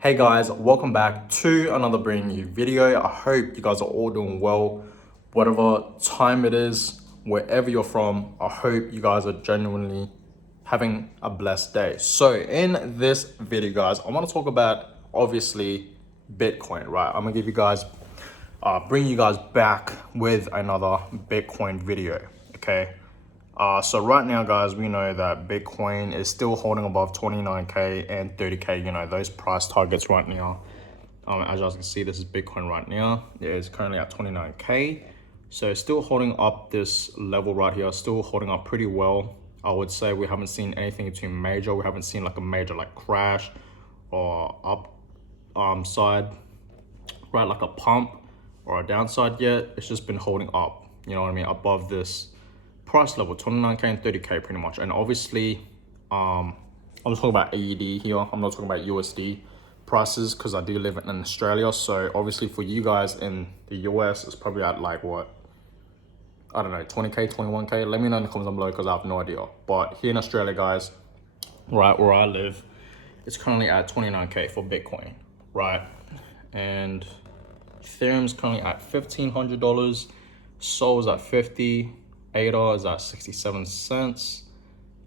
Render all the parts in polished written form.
Hey guys, welcome back to another brand new video. I hope you guys are all doing well, whatever time it is, wherever you're from. I hope you guys are genuinely having a blessed day. So in this video, guys, I want to talk about obviously Bitcoin, right? I'm gonna give you guys, bring you guys back with another Bitcoin video, okay? So right now, guys, we know that Bitcoin is still holding above 29K and 30K, those price targets right now. As you guys can see, this is Bitcoin right now. It is currently at 29K. So still holding up this level right here, still holding up pretty well. I would say we haven't seen anything too major. We haven't seen like a major like crash or up side, right, like a pump or a downside yet. It's just been holding up, you know what I mean, above this price level, 29K and 30K pretty much. And obviously, I'm talking about AUD here. I'm not talking about USD prices because I do live in Australia. So obviously for you guys in the US, it's probably at like what? I don't know, 20K, 21K. Let me know in the comments down below because I have no idea. But here in Australia, guys, right where I live, it's currently at 29K for Bitcoin, right? And Ethereum's currently at $1,500. Sol's at 50. ADA is at 67 cents.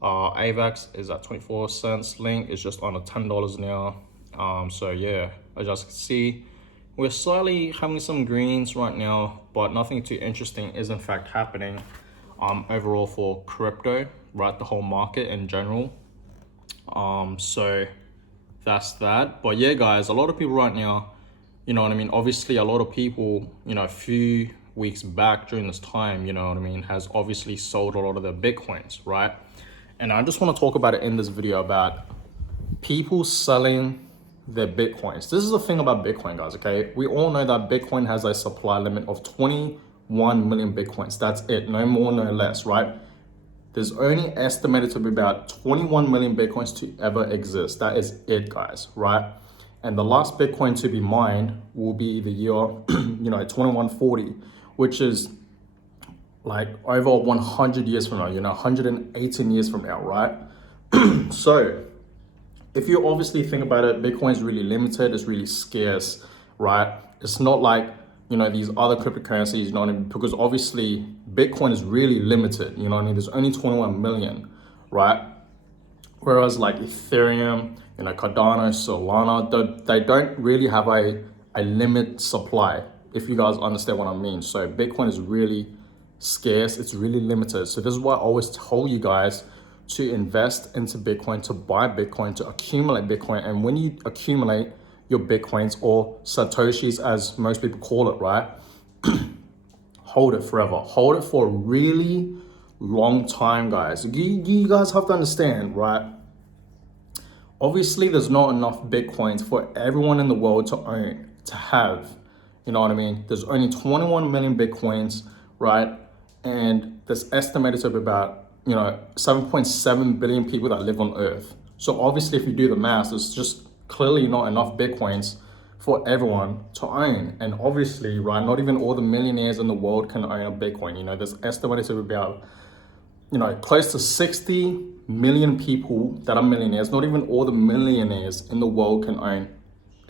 AVAX is at 24 cents. Link is just under $10 now. So yeah, as you guys can see, we're slightly having some greens right now, but nothing too interesting is in fact happening overall for crypto, right? The whole market in general. So that's that. But yeah, guys, a lot of people right now, you know what I mean? Obviously, a lot of people, a few weeks back during this time, you know what I mean, has obviously sold a lot of their Bitcoins, right? And I just want to talk about it in this video about people selling their Bitcoins. This is the thing about Bitcoin, guys, okay? We all know that Bitcoin has a supply limit of 21 million Bitcoins. That's it, no more, no less, right? There's only estimated to be about 21 million Bitcoins to ever exist. That is it, guys, right? And the last Bitcoin to be mined will be the year, 2140, which is like over 100 years from now, 118 years from now, right? So if you obviously think about it, Bitcoin is really limited, it's really scarce, right? It's not like, these other cryptocurrencies, you know what I mean? Because obviously Bitcoin is really limited, you know what I mean? There's only 21 million, right? Whereas like Ethereum, Cardano, Solana, they don't really have a limit supply, if you guys understand what I mean. So Bitcoin is really scarce, it's really limited. So this is why I always tell you guys to invest into Bitcoin, to buy Bitcoin, to accumulate Bitcoin. And when you accumulate your Bitcoins, or Satoshis as most people call it, right? Hold it forever. Hold it for a really long time, guys. You guys have to understand, right? Obviously, there's not enough Bitcoins for everyone in the world to own, to have. You know what I mean? There's only 21 million Bitcoins, right? And there's estimated to be about, 7.7 billion people that live on Earth. So obviously, if you do the math, there's just clearly not enough Bitcoins for everyone to own. And obviously, right, not even all the millionaires in the world can own a Bitcoin. There's estimated to be about, close to 60 million people that are millionaires. Not even all the millionaires in the world can own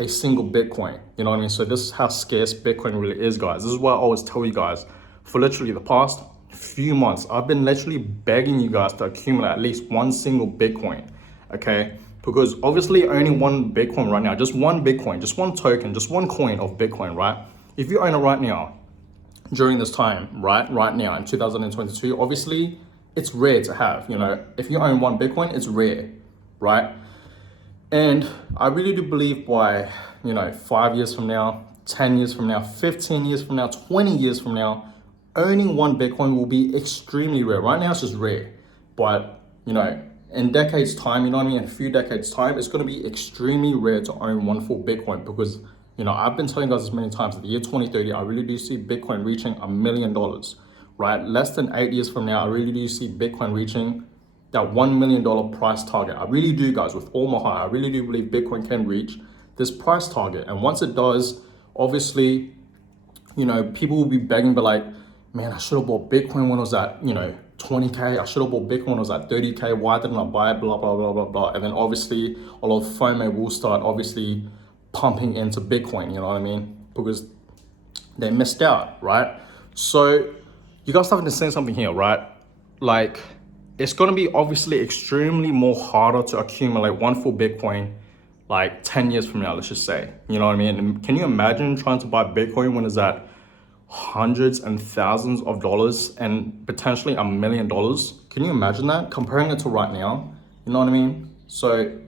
a single Bitcoin. You know what I mean? So this is how scarce Bitcoin really is, guys. This is why I always tell you guys, for literally the past few months, I've been literally begging you guys to accumulate at least one single Bitcoin, okay? Because obviously only one Bitcoin right now, just one Bitcoin, just one token, just one coin of Bitcoin, right? If you own it right now, during this time, right now in 2022, obviously it's rare to have, if you own one Bitcoin, it's rare, right? And I really do believe by, 5 years from now, 10 years from now, 15 years from now, 20 years from now, owning one Bitcoin will be extremely rare. Right now it's just rare, but, in decades time, in a few decades time, it's going to be extremely rare to own one full Bitcoin because, I've been telling you guys this many times, at the year 2030, I really do see Bitcoin reaching $1 million, right? Less than 8 years from now, I really do see Bitcoin reaching that $1 million price target. I really do, guys, with all my heart. I really do believe Bitcoin can reach this price target. And once it does, obviously, people will be begging, but like, man, I should have bought Bitcoin when it was at, 20K. I should have bought Bitcoin when it was at 30K. Why didn't I buy it? Blah, blah, blah, blah, blah. And then obviously a lot of FOMO will start obviously pumping into Bitcoin, you know what I mean? Because they missed out, right? So you guys have to understand something here, right? Like, it's going to be obviously extremely more harder to accumulate one full Bitcoin like 10 years from now, let's just say, you know what I mean? And can you imagine trying to buy Bitcoin when it's at hundreds and thousands of dollars and potentially $1 million? Can you imagine that? Comparing it to right now, you know what I mean? So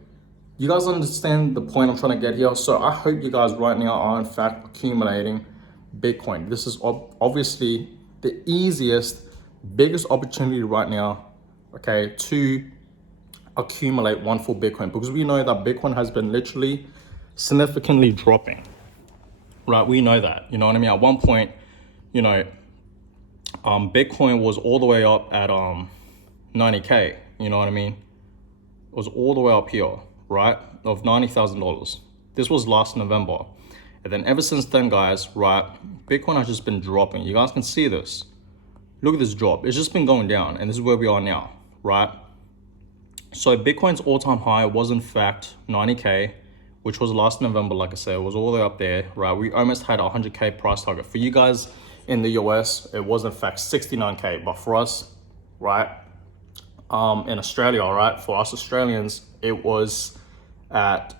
you guys understand the point I'm trying to get here? So I hope you guys right now are in fact accumulating Bitcoin. This is obviously the easiest, biggest opportunity right now, okay, to accumulate one full Bitcoin, because we know that Bitcoin has been literally significantly dropping, right? We know that, you know what I mean? At one point, you know, Bitcoin was all the way up at 90K, you know what I mean? It was all the way up here, right? Of $90,000. This was last November. And then ever since then, guys, right, Bitcoin has just been dropping. You guys can see this. Look at this drop. It's just been going down, and this is where we are now, right? So Bitcoin's all-time high was in fact 90K, which was last November. Like I said, it was all the way up there, right? We almost had a 100K price target. For you guys in the US, it was in fact 69K, but for us, right, in Australia, right, for us Australians, it was at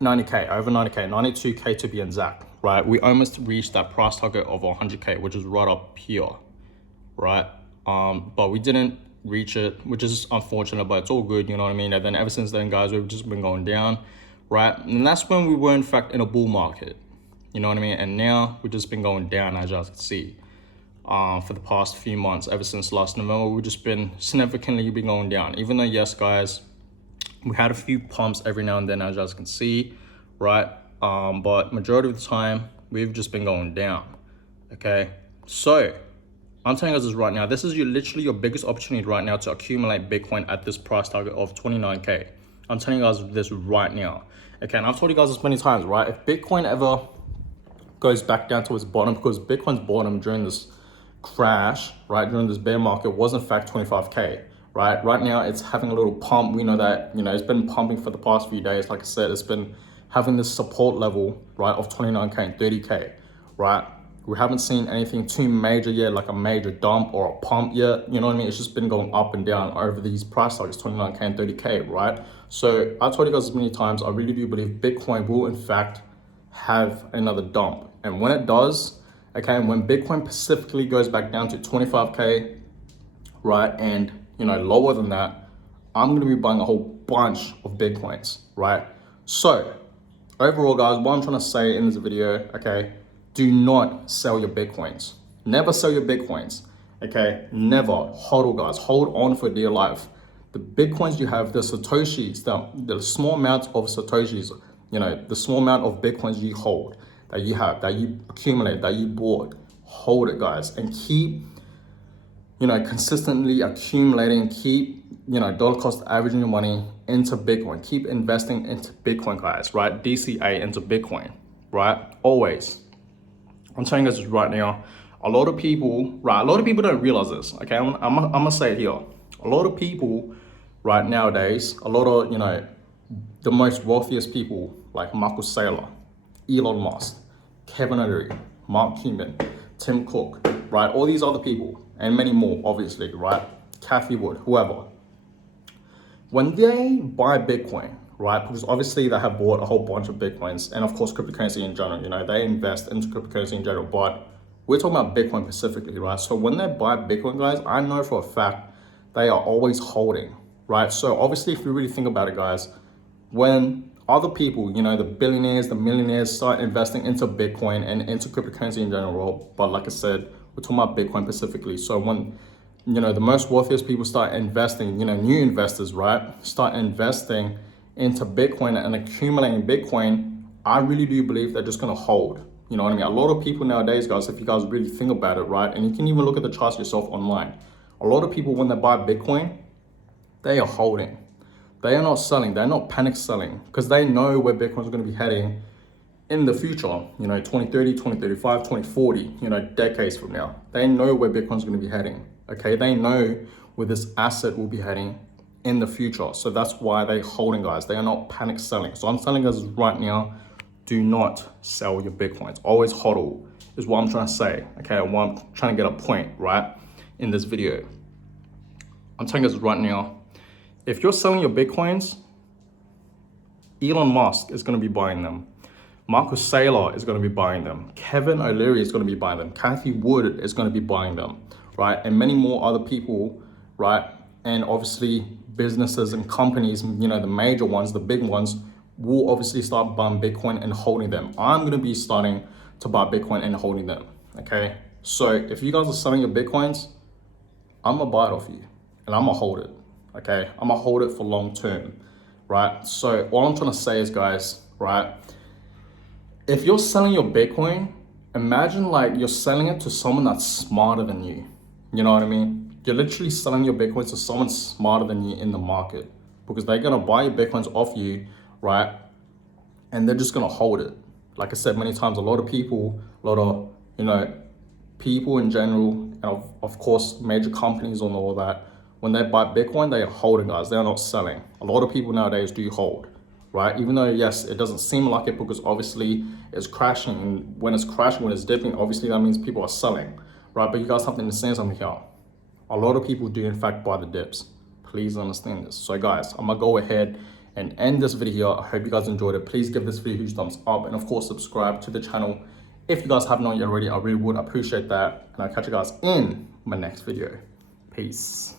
90K, over 90K, 92K to be exact, right? We almost reached that price target of 100K, which is right up here, right? But we didn't reach it, which is unfortunate, but it's all good, you know what I mean? And then ever since then, guys, we've just been going down, right? And that's when we were in fact in a bull market, you know what I mean? And now we've just been going down, as you guys can see, for the past few months. Ever since last November, we've just been significantly been going down, even though, yes, guys, we had a few pumps every now and then, as you guys can see, right? But majority of the time, we've just been going down, okay? So I'm telling you guys this right now, this is literally your biggest opportunity right now to accumulate Bitcoin at this price target of 29K. I'm telling you guys this right now, okay? And I've told you guys this many times, right? If Bitcoin ever goes back down to its bottom, because Bitcoin's bottom during this crash, right, during this bear market was in fact 25K. Right now, it's having a little pump. We know that, you know, it's been pumping for the past few days. Like I said, it's been having this support level, right, of 29K and 30K, right? We haven't seen anything too major yet, like a major dump or a pump yet. You know what I mean? It's just been going up and down over these price targets, 29K and 30K, right? So I told you guys many times, I really do believe Bitcoin will in fact have another dump. And when it does, okay, when Bitcoin specifically goes back down to 25K, right, and you know, lower than that, I'm gonna be buying a whole bunch of Bitcoins, right? So overall, guys, what I'm trying to say in this video, okay, do not sell your Bitcoins. Never sell your Bitcoins, okay? Never. Hold on, guys. Hold on for dear life. The Bitcoins you have, the Satoshis, the small amount of Satoshis, you know, the small amount of Bitcoins you hold, that you have, that you accumulate, that you bought, hold it, guys, and keep, you know, consistently accumulating, keep, you know, dollar cost averaging your money into Bitcoin. Keep investing into Bitcoin, guys, right? DCA into Bitcoin, right? Always. I'm telling you guys this right now. A lot of people don't realize this, okay? I'm gonna say it here. A lot of people, right, nowadays, a lot of, you know, the most wealthiest people like Michael Saylor, Elon Musk, Kevin O'Leary, Mark Cuban, Tim Cook, right? All these other people, and many more, obviously, right? Cathie Wood, whoever. When they buy Bitcoin, right? Because obviously they have bought a whole bunch of Bitcoins, and of course cryptocurrency in general, you know, they invest into cryptocurrency in general, but we're talking about Bitcoin specifically, right? So when they buy Bitcoin, guys, I know for a fact they are always holding, right? So obviously, if you really think about it, guys, when other people, you know, the billionaires, the millionaires start investing into Bitcoin and into cryptocurrency in general, but like I said, we're talking about Bitcoin specifically. So when, you know, the most wealthiest people start investing, you know, new investors, right, start investing into Bitcoin and accumulating Bitcoin, I really do believe they're just gonna hold. You know what I mean? A lot of people nowadays, guys, if you guys really think about it, right, and you can even look at the charts yourself online, a lot of people, when they buy Bitcoin, they are holding. They are not selling. They're not panic selling, because they know where Bitcoin is going to be heading in the future, you know, 2030, 2035, 2040, you know, decades from now. They know where Bitcoin is going to be heading, okay? They know where this asset will be heading in the future. So that's why they're holding, guys. They are not panic selling. So I'm telling you guys right now, do not sell your Bitcoins. Always hodl is what I'm trying to say, okay? And what I'm trying to get a point, right, in this video. I'm telling you this right now. If you're selling your Bitcoins, Elon Musk is going to be buying them. Marcus Saylor is going to be buying them. Kevin O'Leary is going to be buying them. Cathie Wood is going to be buying them, right? And many more other people, right? And obviously businesses and companies, you know, the major ones, the big ones, will obviously start buying Bitcoin and holding them. I'm going to be starting to buy Bitcoin and holding them, okay? So if you guys are selling your Bitcoins, I'm going to buy it off you and I'm going to hold it, okay? I'm going to hold it for long term, right? So all I'm trying to say is, guys, right? If you're selling your Bitcoin, imagine like you're selling it to someone that's smarter than you. You know what I mean? You're literally selling your Bitcoins to someone smarter than you in the market, because they're going to buy your Bitcoins off you, right? And they're just going to hold it. Like I said many times, a lot of people, a lot of, you know, people in general, and of course, major companies and all that, when they buy Bitcoin, they are holding, guys. They're not selling. A lot of people nowadays do hold, right? Even though, yes, it doesn't seem like it because obviously it's crashing. And when it's crashing, when it's dipping, obviously that means people are selling, right? But you guys have to understand something here. A lot of people do, in fact, buy the dips. Please understand this. So, guys, I'm going to go ahead and end this video. I hope you guys enjoyed it. Please give this video a huge thumbs up. And, of course, subscribe to the channel. If you guys haven't already, I really would appreciate that. And I'll catch you guys in my next video. Peace.